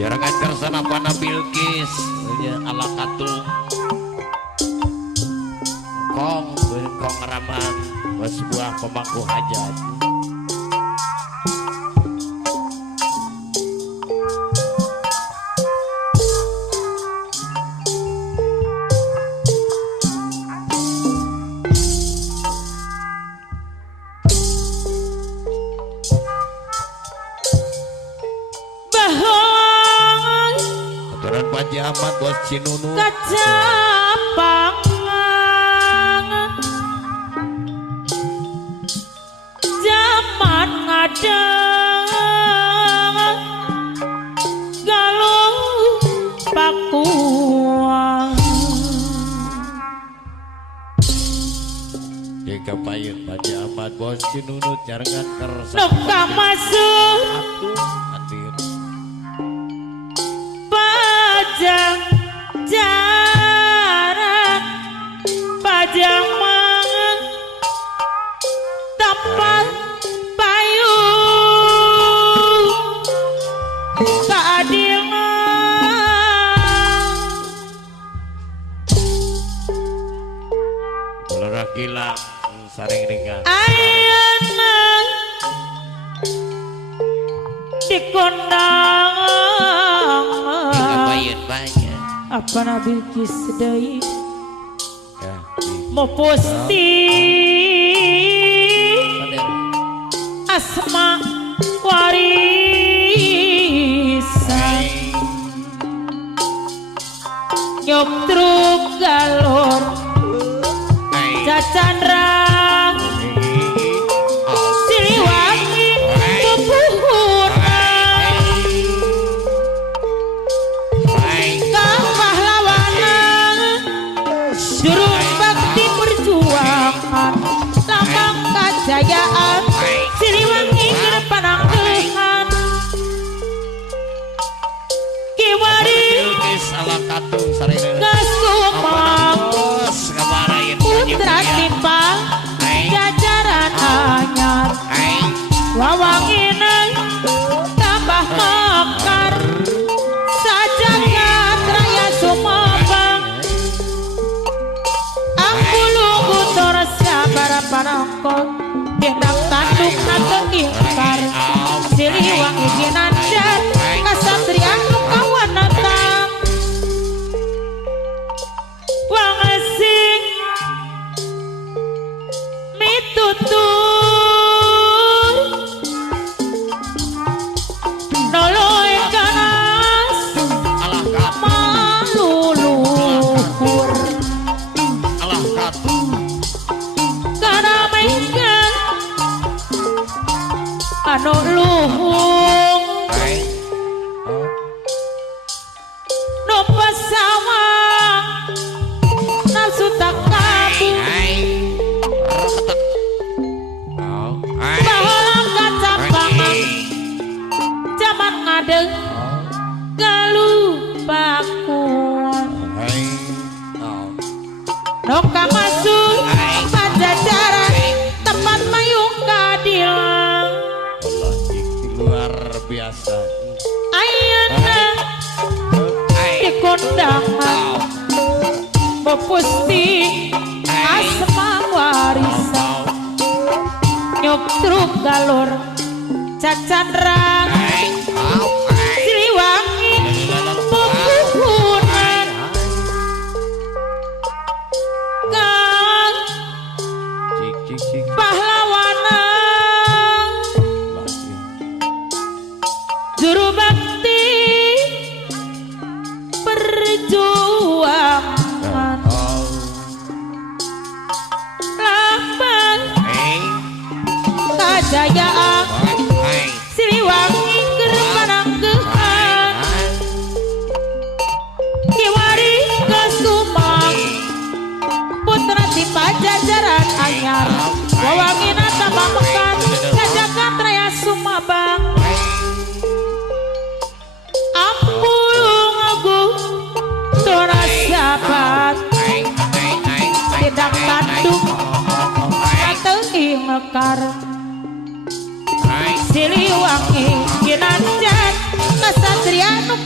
Jarangan kersana pana Bilqis ala katung kong raman sebuah pemangku hajat. Haji Ahmad Bos Cinunu kacapangan zaman ngadeng galung pakuang jika payun Haji Ahmad Bos Cinunu jarangan kersa nuka masuk hadir jarak pajang mangan tempat payung keadilan Lora gila saring ringan ayana dikondang apa nabi kisdai ya, mau posting asma warisan nyop truk galon cacandra siliwangi pupuhun jurung bakti perjuangan lambang kejayaan Siliwangi panangkehan kiwari kasumang putra timpang jajaran anyar wawanginan tambah mekar sajagat raya sumabang Parangkot gendang tanduk atau ingkar Siliwangi ginanjar kasatria kawan natang wang asing mitutur noloy ganas maluluhur alah katu anu luhung nu pasawang nafsu tak kabu baheula kacapangan zaman ngadeng galupakuan nu kamasuk pajajaran tempat mayung keadilan luar biasa ayana dikondangan mepusti asma warisan nyok truk galur cacandra Siliwangi pupuhunan kang pahlawanan juru bakti perjuangan lambang kejayaan Siliwangi panangkehan kiwari kesumang putra ti pajajaran anyar wawangina tambah mekar kajagat raya sumabang ampulung agung tora sahabat tidak tanduk kateung mekar Siliwangi ginanjar kasatria nu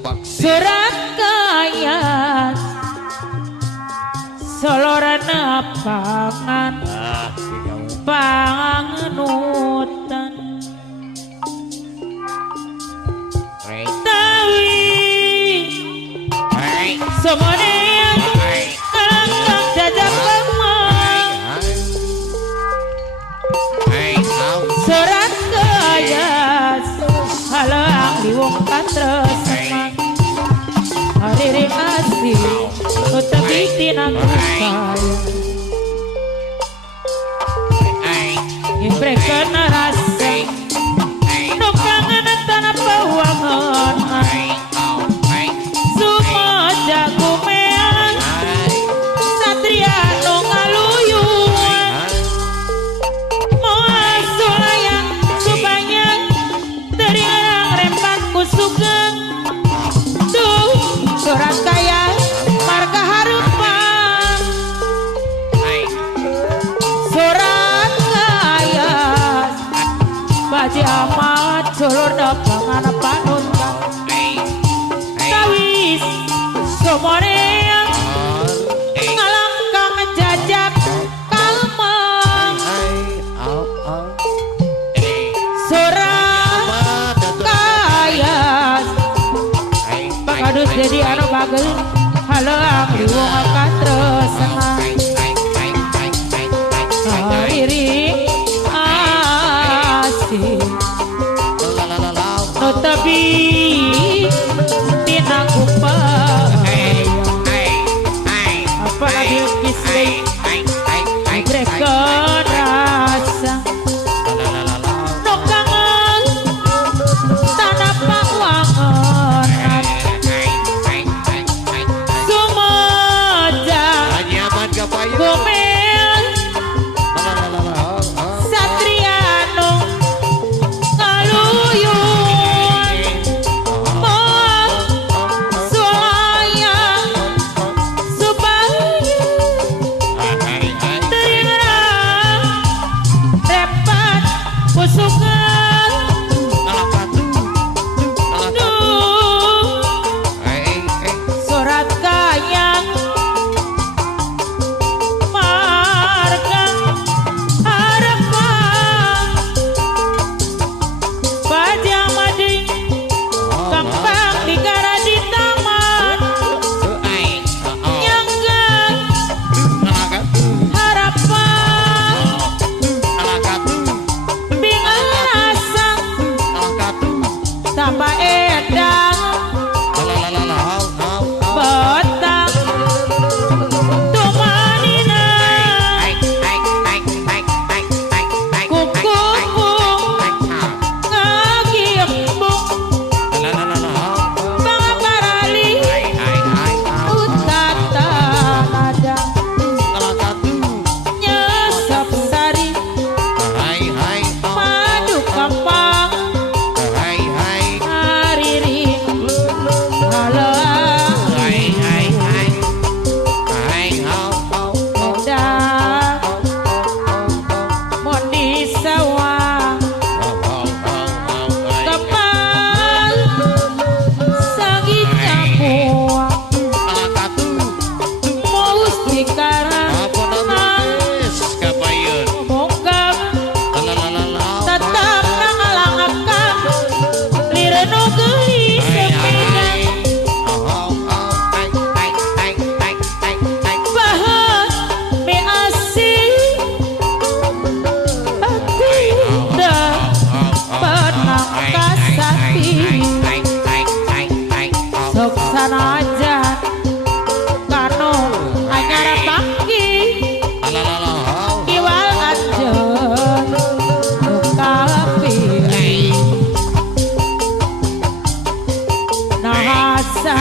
paksi. Surat kaya solorana pangan panganutan tawi semuanya kalangkang jajak lemah surat kaya halang diwong katreseman hari asih utapi tinang saya imprekan rasa nukangan tanah pawangan semua jago mean satria no ngaluyuan moal sulayang supaya dari orang rempak kusugan tuh surat kaya marga harapan surat kaya baji amat sulur dapangan panutan kawis semuanya ngalangkang jajak kalmang surat kaya pakadus jadi anu bagel halang diwong akan terus senang diri asih notabi tina kupa apa lagi kisah mereka rasa nokangan tanah pawangan sumaja gomel satriano kaluyun moal sulayang supaya terang repat kusukan surat kaya marga harapan baja mading gampang dikara di taman nyanggan harapan bingung rasa tambah edang betang tumanina kukumbung ngagiembung pangaparali utata ladang nyesep sari madu kampang hariring halang medang mondi sawah kepal sangi capuang maus dikarang mongkam tetap nangalangakan lireno geli sepedang bahan me asih hati dah benang kasati sok sanajan kano anyar panggi iwal anjeun kapi nahasa